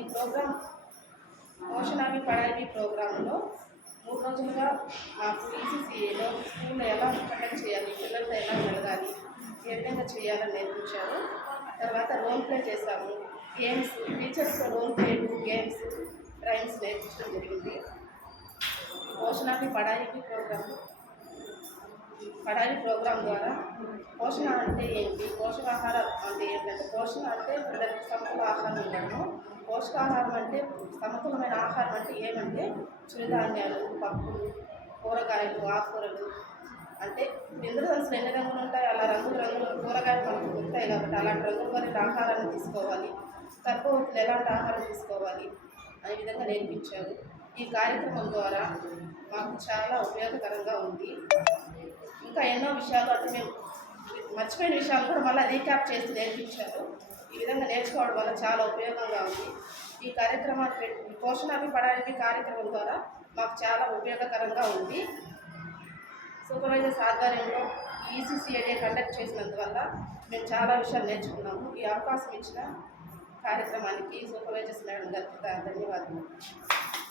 ఈ ప్రోగ్రాం పోషణాభి పడాయి ప్రోగ్రాంలో 3 రోజులుగా మాకు ఈసీసీఏలో స్కూల్లో ఎలా కండక్ట్ చేయాలి, పిల్లలతో ఎలా మెలగాలి, ఏ విధంగా చేయాలని నేర్పించారు. తర్వాత రోల్ ప్లే చేశాము, గేమ్స్ టీచర్స్తో రోల్ ప్లే గేమ్స్ రైమ్స్ నేర్పించడం జరిగింది. పోషణాభి పడాయి ప్రోగ్రాం ద్వారా పోషణ అంటే ఏంటి, పోషకాహారం అంటే ఏంటంటే పోషణ అంటే పిల్లలకి సమతుల ఆహారం ఉండడము, పోషకాహారం అంటే సమతులమైన ఆహారం అంటే ఏమంటే చిరుధాన్యాలు, పప్పులు, కూరగాయలు, ఆకుకూరలు. అంటే ఇంద్రధనుసులు ఎన్ని రంగులు ఉంటాయి, అలా రంగులు కూరగాయలు మనకు ఉంటాయి కాబట్టి అలాంటి రంగులు వారి ఆహారాన్ని తీసుకోవాలి, గర్భవతులు ఎలాంటి ఆహారం తీసుకోవాలి అనే విధంగా నేర్పించారు. ఈ కార్యక్రమం ద్వారా మాకు చాలా ఉపయోగకరంగా ఉంది. ఇంకా ఎన్నో విషయాలు అంటే మేము మర్చిపోయిన విషయాలు కూడా మళ్ళీ రీక్యాప్ చేసి నేర్పించారు. ఈ విధంగా నేర్చుకోవడం వల్ల చాలా ఉపయోగంగా ఉంది. ఈ కార్యక్రమాన్ని పోషణాభి పడాయి కార్యక్రమం ద్వారా మాకు చాలా ఉపయోగకరంగా ఉంది. సూపర్వైజర్స్ ఆధ్వర్యంలో ఈసీసీఏ కండక్ట్ చేసినందువల్ల మేము చాలా విషయాలు నేర్చుకున్నాము. ఈ అవకాశం ఇచ్చిన కార్యక్రమానికి సూపర్వైజర్స్ మేడం గారికి ధన్యవాదాలు.